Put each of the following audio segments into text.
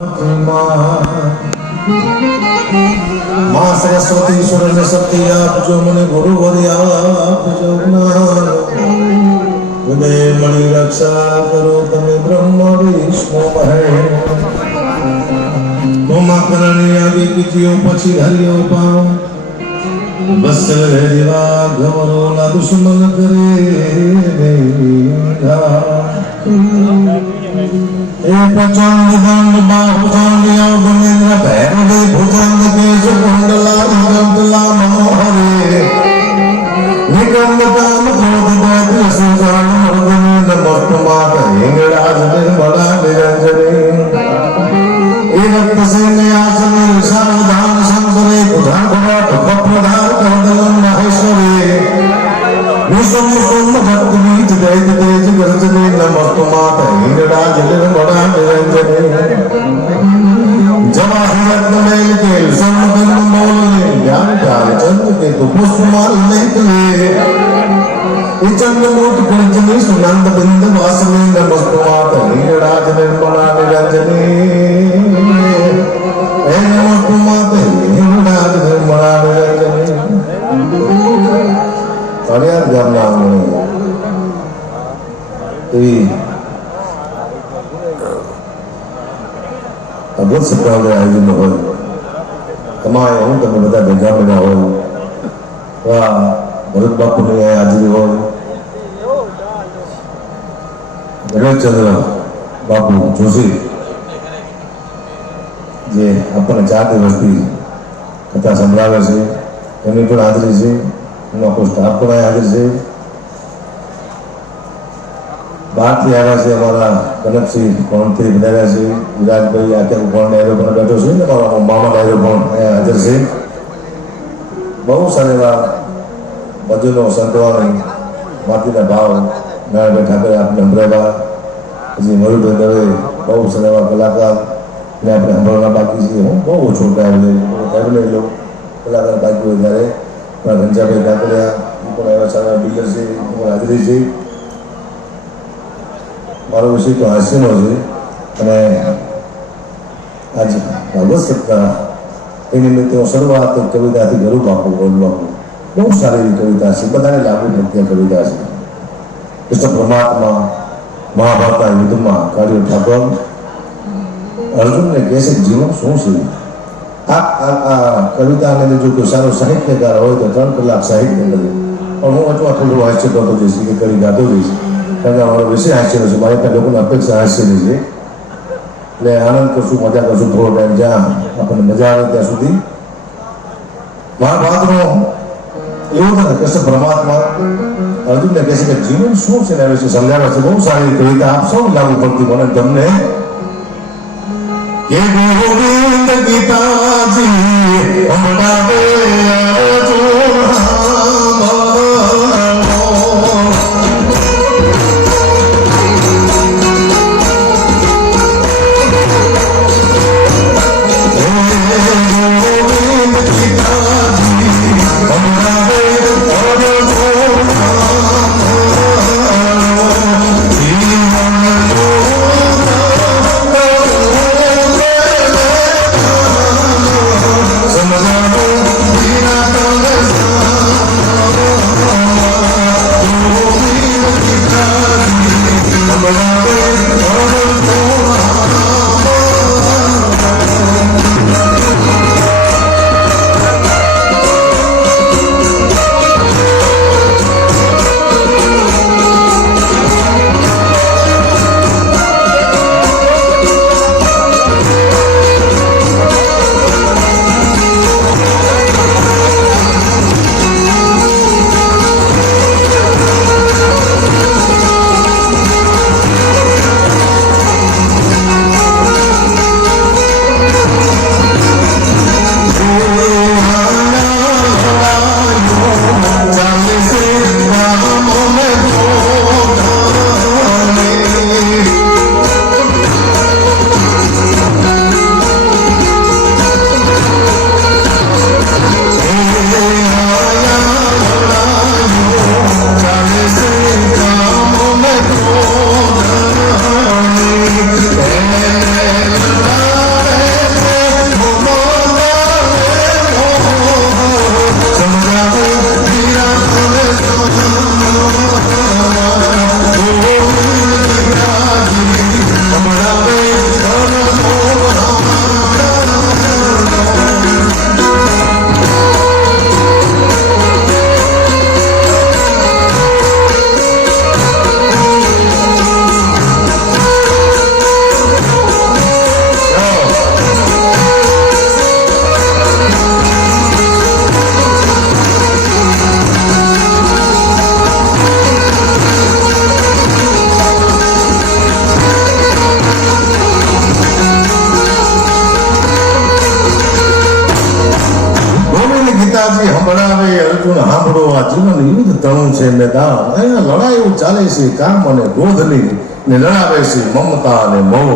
माँ सरस्वती सुरन शक्ति आपजो मने गुरुवरी आपजो ज्ञान विनय मणि रक्षा करो तमे ब्रह्म विष्णु महेश मोमा करणी आगे कीजियो पछी धरियो पाओ बसल रे दिवा घमरो ना दुश्मन करे एक चंद दंड बाहुचंड योगेंद्र भैरवे भुजंग केश कुंडला निगंतला मनोहरे निगंध काम क्रोध दोष सुजान मर्दने नमस्तमात हिंगराज निर्मला निरंजने एक सेने आसन सावधान संसरे बुधान घोट कप्रधान करदलन महेश्वरे विष्णु कुंभ भक्त बीज दैत तेज गर्जने नमस्तमात हिंगराज निर्मला निरंजने जवाहरत मेल के सम्मगन मोलने ज्ञान जाल चंद्र के तो पुष्पमाल लेखले चंद्रमूर्त कुंजनी सुनंद बिंद वासने नमस्तमात हिंगराज निर्मला निरंजने नमस्तमात हिंगराज निर्मला निरंजने फरियाद गामना आंगणे अद्भुत सप्ताह आयोजन हो कमाए हूँ તમે બધા ભેગા મળ્યા હોય વા ભરત બાપુની હાજરી હોય જગતચંદ્ર બાપુ જોશી જે આપણને 4 દિવસથી કથા સંભળાવે છે એની પણ હાજરી છે એનો આખો સ્ટાફ પણ હાજર છે બહારથી આવ્યા છે અમારા કનકસિંહ કોણથી બનાવ્યા છે વિરાજભાઈ આખે કોણ ડાયરો પણ બેઠો છે ને મારા મામા ડાયરો પણ હાજર છે બહુ સારા એવા ભજનો સંતવાણી માટીના ભાવ નારાયણભાઈ ઠાકરે આપણે સંભળાવ્યા પછી મયુરભાઈ દવે બહુ સારા એવા કલાકાર ને આપણે સંભળવાના બાકી છે હું બહુ ઓછો ટાઈમ લઈ લો કલાકાર બાકી હોય ત્યારે પણ ઘનશ્યામભાઈ કાકડિયા એ પણ એવા સારા બિલ્ડર છે એ પણ હાજરી છે મારો વિષય તો હાસ્યનો છે અને આજ ભાગવત સપ્તાહ એ નિમિત્તે હું શરૂઆત કવિતાથી કરું બાપુ બોલવાનું બહુ સારી એવી કવિતા છે બધાને લાગુ પડતી કવિતા છે કૃષ્ણ પરમાત્મા મહાભારતના યુદ્ધમાં કાળિયો ઠાકોર અર્જુનને કહે છે જીવન શું છે આ કવિતાને જો કોઈ સારો સાહિત્યકાર હોય તો 3 કલાક સાહિત્ય કરે પણ હું અથવા થોડું હાસ્ય કરતો જઈશ કે કરી ગાતો જઈશ કારણ કે અમારો વિષય હાસ્યનો છે મારી ત્યાં લોકોની અપેક્ષા હાસ્યની છે એટલે આનંદ કરશું મજા કરશું થોડો ટાઈમ જ્યાં આપણને મજા આવે ત્યાં સુધી મહાભારતનો એવું થાય કૃષ્ણ પરમાત્મા અર્જુનને કહે છે કે જીવન શું છે એના વિશે સમજાવે છે બહુ સારી કવિતા આપ સૌ લાગુ પડતી મને તમને કે ગોવિંદ ગીતાજી અમરાવે બનાવે અર્જુન સાંભળો આ જીવન યુદ્ધ તણું છે મેદાન અહીંયા લડાઈઓ ચાલે છે કામ અને ક્રોધની ને લડાવે છે મમતા અને મોહ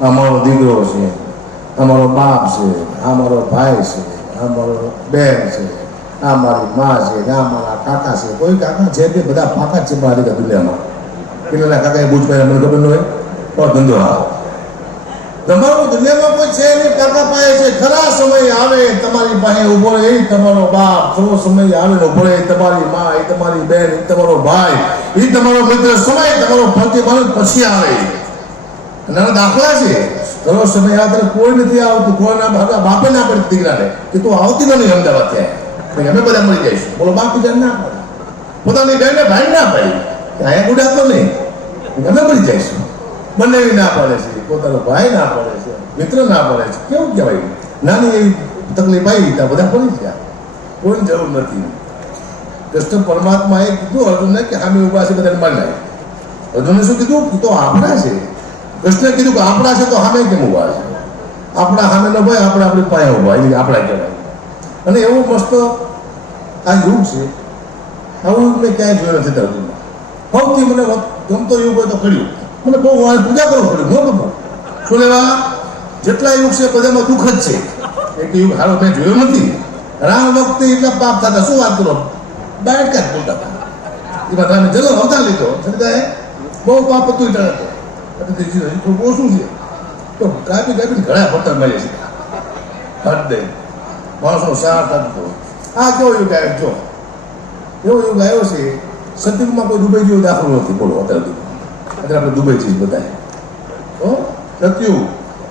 આ મારો દીકરો છે આ મારો બાપ છે આ મારો ભાઈ છે આ મારો બેન છે આ મારી માં છે આ મારા કાકા છે કોઈ કાકા છે કે બધા પાકા છે મારી દુનિયામાં પેલા કાકા એ બુજ મને ખબર ન હોય પણ ધંધો હા તમારું દુનિયામાં કોઈ છે નહીં કાકા પાસે છે ખરા સમય આવે તમારી પાસે ઉભો રહે તમારો બાપ ખરો સમય આવે ને ઉભો રહે તમારી માં એ તમારી બેન એ તમારો ભાઈ એ તમારો મિત્ર સમય તમારો પ્રતિબળ પછી આવે એના દાખલા છે ખરો સમય આવે કોઈ નથી આવતું કોઈના બાપે ના પડે દીકરાને કે તું આવતી નહીં અમદાવાદ ત્યાં અમે બધા મળી જઈશું બોલો બાપ બીજા ના પડે પોતાની બેને ભાઈ ના પડી અહીંયા ગુડાતો નહીં અમે મળી જઈશું બંને ના પડે છે પોતાનો ભાઈ ના પડે છે મિત્ર ના પડે છે કેવું કહેવાય નાની એવી તકલીફ આવી ત્યાં બધા પડી ગયા કોઈ જરૂર નથી કૃષ્ણ પરમાત્માએ કીધું અર્જુનને કે આમે ઉભા છે બધાને મારી નાખે અર્જુને શું કીધું કે તો આપણા છે કૃષ્ણે કીધું કે આપણા છે તો સામે કેમ ઉભા છે આપણા સામે ન ભાઈ આપણે આપણી પાસે ઉભા એટલે આપણા કહેવાય અને એવું મસ્ત આ યુગ છે આવું યુગ મેં ક્યાંય જોયું નથી અર્જુનમાં સૌથી મને ગમતો યુગ હોય તો કર્યું મને બહુ પૂજા કરવું પડ્યું ન ગમો શું લેવા જેટલા યુગ છે બધામાં દુઃખ જ છે એક યુગ હારો મેં જોયો નથી રામ વખતે એટલા પાપ થતા શું વાત કરો બાઈટ કાંઈ બોલતા હતા એમાં રામે જન્મ અવતાર લીધો છતાં બહુ પાપ હતું એટલે ઓછું છે તો કાપી કાપીને ઘણા પથ્થર મળે છે હદ દે માણસનો સાર થતો આ કેવો યુગ આવ્યો જો એવો યુગ આવ્યો છે સતયુગમાં કોઈ દુબઈ જેવો દાખલો નથી બોલો અત્યારે આપણે દુબઈ છીએ બધા સતયુગ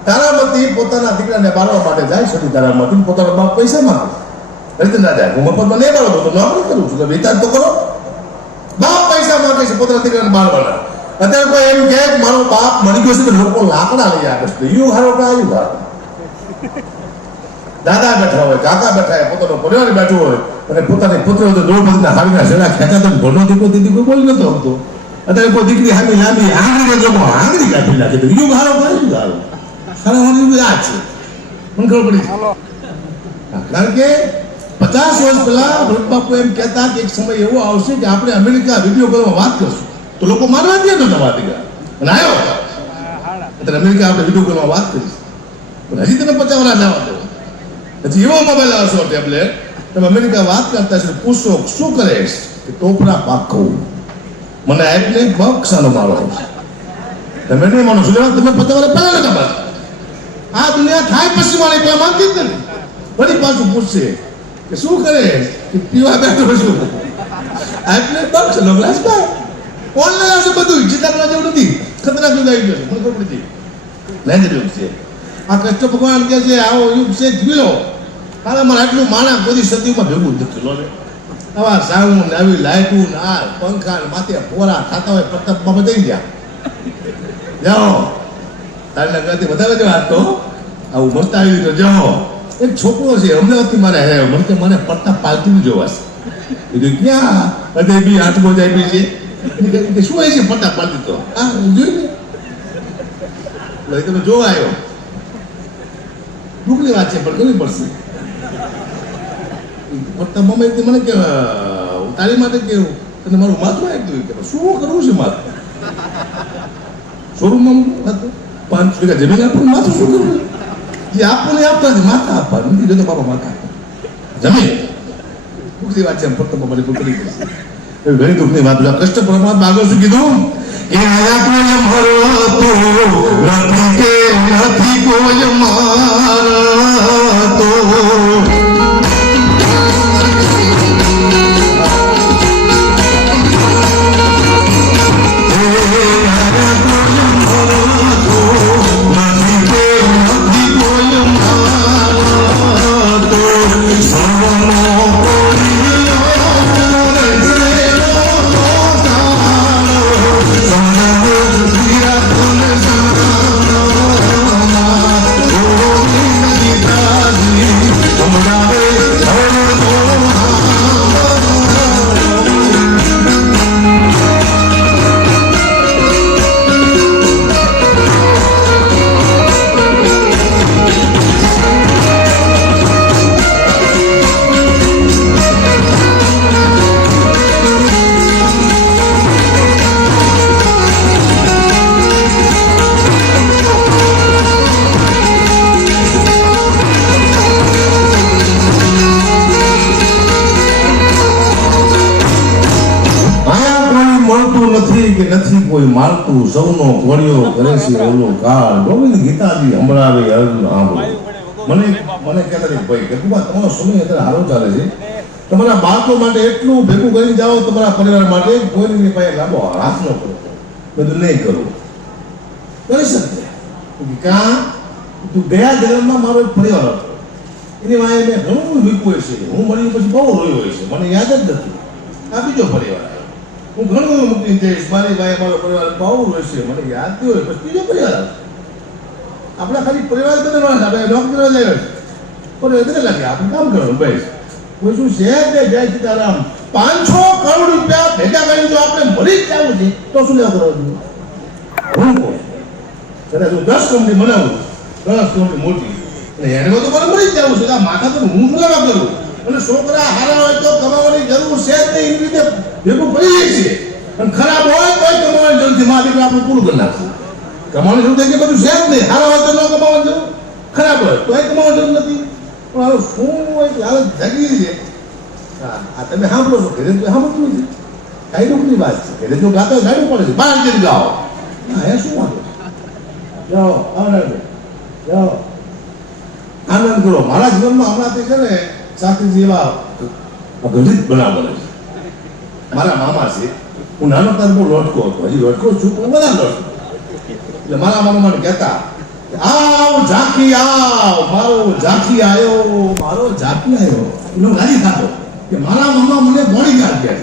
તારામતી પોતાના દીકરાને બાળવા માટે જાય સતી તારામતી પોતાનો બાપ પૈસા માંગે રીતે ના જાય હું મફતમાં નહીં બાળો તો નોકરી કરું છું તો વિચાર તો કરો બાપ પૈસા માંગે છે પોતાના દીકરાને બાળવાના અત્યારે કોઈ એમ કહે કે મારો બાપ મળી ગયો છે તો લોકો લાકડા લઈ આપે છે યુગ હારો કે આયુ હારો દાદા બેઠા હોય કાકા બેઠા હોય પોતાનો પરિવાર બેઠો હોય અને પોતાની પુત્ર દ્રૌપદીના હાવીના શેડા ખેંચાતા ઘરનો દીકરો બોલી નતો આવતો અત્યારે કોઈ દીકરી હામી લાંબી આંગળી લોકો આંગળી કાઢી નાખે તો યુગ હારો કયો યુગ હારો સારા યુગ આ છે મને ખબર પડી કારણ કે 50 વર્ષ પહેલા વૃદ્ધબાપુ એમ કહેતા કે એક સમય એવો આવશે કે આપણે અમેરિકા વિડીયો કોલમાં વાત કરશું તો લોકો માનવા દે નતા વાત દીકરા અને આવ્યો અત્યારે અમેરિકા આપણે વિડીયો કોલમાં વાત કરીશું પણ હજી તમે 50 વર્ષ જવા દો પછી એવો મોબાઈલ આવશો ટેબ્લેટ તમે અમેરિકા વાત કરતા છો પૂછો શું કરે કે ટોપરા પાકવું મને એટલે બક્ષાનો મારો આવશે તમે નહીં માનો છો તમે 50 વર્ષ પહેલા નતા પાછા આ દુનિયા થાય પછી મારી પેલા માંગતી જ નથી વળી પાછું પૂછશે કે શું કરે કે પીવા બેઠો છું એટલે બક્ષાનો ગ્લાસ પાય ઓનલાઈન આવશે બધું ચિંતા કરવા જેવું નથી ખતરનાક યુગ આવી ગયો છે મને ખબર પડી લેન્ડ યુગ છે આ કૃષ્ણ ભગવાન કહે છે આવો યુગ છે જીવી લો કારણ અમારે આટલું માણા કોઈ સદીમાં ભેગું જ નથી લો ને આવા સાવું ને આવી લાઇટું ને આ પંખા ને માથે પોરા ખાતા હોય પ્રતાપમાં બધાઈ ગયા જાઓ તારના ઘરથી વધારે જો આ તો આવું મસ્ત આવી દીધો જાઓ એક છોકરો છે અમદાવાદથી મારે આવ્યો મને કે મને પ્રતાપ પાલતું જોવાશે કીધું ક્યાં હૃદય બી હાથમાં જાય બી છે શું હોય છે પ્રતાપ પાલતી તો હા જોઈ ને તમે જોવા આવ્યો દુઃખની વાત છે પણ કરવી પડશે મમ્મી મને કે તારી માટે કેવું તને મારું માથું આવી ગયું શું કરવું છે માથું શોરૂમમાં હતું 5 વીઘા જમીન આપવાનું માથું શું કરવું જે આપવું આપતા નથી માથા આપવાનું નથી જોતો બાપા માથા જમીન દુઃખની વાત છે ફક્ત મારી પુત્રી ઘણી દુઃખની વાત કૃષ્ણ પરમાત્મા આગળ શું કીધું કે આયા કોઈ મરો તો નથી કે નથી કોઈ મારતો કોઈ માલતું સૌનો ઘોડિયો કરે છે ઓલો કાળ ગોવિંદ ગીતાજી સંભળાવે અર્જુન આંબળો મને કહેતા હતા ભાઈ કે તમારો સમય અત્યારે સારો ચાલે છે તમારા બાળકો માટે એટલું ભેગું કરી જાઓ તમારા પરિવાર માટે કોઈની પાસે લાંબો હાથ ન કરો બધું નહીં કરવું કરી શકતે કાં તું ગયા જન્મમાં મારો એક પરિવાર હતો એની વાંહે મેં ઘણું વીકવું છે હું મળી પછી બહુ રોયો હોય છે મને યાદ જ નથી આ બીજો પરિવાર હું ઘણું બધું મૂકીને જઈશ મારી વાંહે મારો પરિવાર બહુ રોય છે મને યાદ નહીં હોય પછી બીજો પરિવાર આપણા ખાલી પરિવાર બદલવાના આપણે નોકરી જાય પણ એટલે લાગે આપણે કામ કરવાનું ભાઈ કોઈ શું છે કે જય સીતારામ 500 કરોડ રૂપિયા ભેગા કરીને જો આપણે મરી જ જવું છે તો શું લેવા કરવાનું હું કહું કદાચ હું 10 કંપની બનાવું 10 કંપની મોટી એટલે એને તો મને મરી જ જવું છે આ માથા પર હું શું લેવા કરું અને છોકરા હારા હોય તો કમાવાની જરૂર છે જ નહીં એની રીતે ભેગું કરી જાય છે અને ખરાબ હોય તો કમાવાની જરૂર છે માં દીકરા આપણે પૂરું કરી નાખવું કમાવાની જરૂર કે બધું છે જ નહીં હારા હોય તો ન કમાવાની જરૂર ખરાબ હોય તો કમાવાની જરૂર નથી પણ હવે શું એક લાલચ જાગી છે આ તમે સાંભળો છો ઘરે તો સાંભળતું નથી કઈ દુઃખની વાત છે ઘરે જો ગાતો ગાડું પડે છે બહાર જઈને ગાઓ હા એ શું વાંધો જાઓ આનંદ જાઓ આનંદ કરો મારા જીવનમાં હમણાં તે છે ને શાસ્ત્રીજી એવા ગણિત બનાવ બને છે મારા મામા છે હું નાનો તાર બહુ લોટકો હતો હજી લોટકો છું પણ બધા લોટકો એટલે મારા મામા મને કહેતા આવ ઝાંખી આવ મારો ઝાંખી આવ્યો એનો ગાડી ખાતો કે મારા મામા મને બોડી ગાર્ડ કહે